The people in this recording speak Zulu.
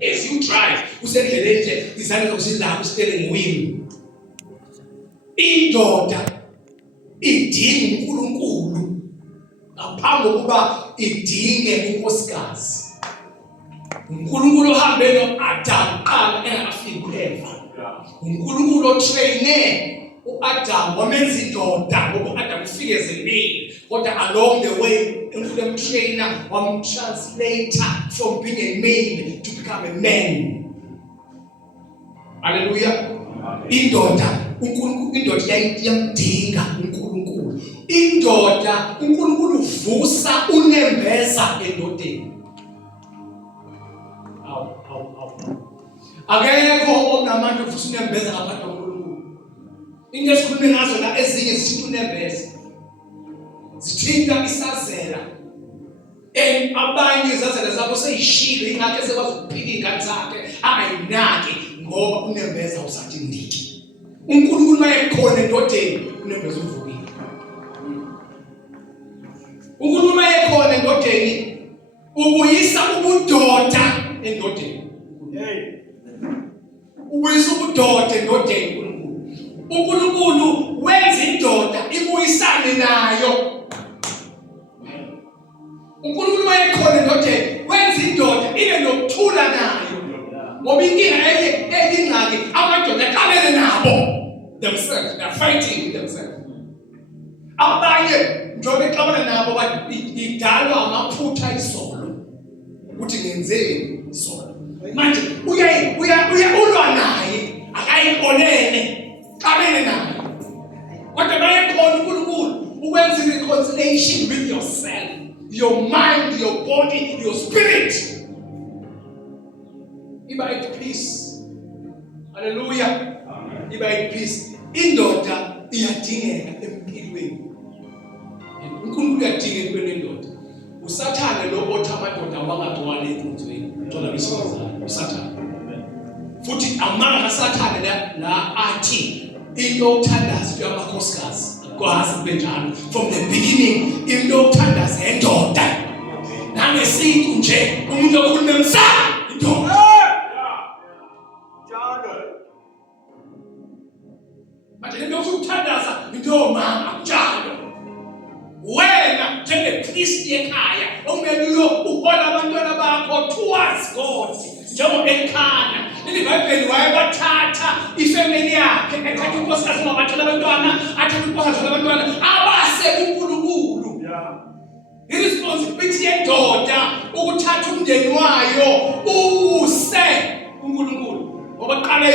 As you drive, usendleleni nje izandla zokusindapha steering wheel. Indoda idinga uNkulunkulu ngaphambi kokuba idinge unkosikazi. uNkulunkulu ohambe noAdam qala engakafiki kuEva. uNkulunkulu otraine uAdam wamenza indoda ngoba uAdam ufike ezimini. Kodwa along the way uNkulunkulu emtrainer wamtranslator from being a male to become a man. Hallelujah. Indoda indoda yamdinga uNkulunkulu. Indoda uNkulunkulu uvusa unembeza endodeni. Akekho onamandla uvusa unembeza ngaphandle koNkulunkulu. Into esikhulume ngazo la ezinye zithinta unembeza. Zithinta isazela. Abanye izazela zabo seyishilo ingakho esekwazi ukuphika ingane zakhe angayinaki ngoba unembeza usathi ndiki. uNkulunkulu mayekhona endodeni unembeza uvukile. uNkulunkulu mayekhona endodeni ubuyisa ubudoda endodeni. Ubuyisa ubudoda endodeni uNkulunkulu. uNkulunkulu wenza indoda ibuyisane nayo. uNkulunkulu mayekhona endodeni wenza indoda ibe nokuthula nayo. Ngoba inkinga eyingxaki amadoda aqabele nabo themselves, they are fighting with themselves. Abanye njengoba exabana nabo idalwa amaphutha isolo ukuthi ngenzeni isolo. Manje ulwa naye akayibonene qabele naye. Kodwa mayekhona uNkulunkulu ukwenza reconciliation with yourself, your mind, your body, your spirit. Iba at peace. Hallelujah. Iba at peace. Indoda iyadingeka empilweni. uNkulunkulu uyadinga empilweni yendoda. Usathane lo othi amadoda wangagcwali enkonzweni. Uthola besifazane usathane. Futhi amanga kaSathane la athi into yokuthandaza yamakhosikazi. Kwazi kube njalo. From the beginning into yokuthandaza yendoda. Nangesintu nje umuntu okhuluma emsana indoda. Manje into yokuthandaza into mama njalo. Wena njengepriest ekhaya okumele uhola abantwana bakho towards God njengoba ekhaya. iBhayibheli wayebathatha ifamily yakhe ethatha unkosikazi ngabathola abantwana athatha unkosikazi abantwana abase kuNkulunkulu. Iresponsibility yendoda ukuthatha umndeni wayo use kuNkulunkulu ngoba qale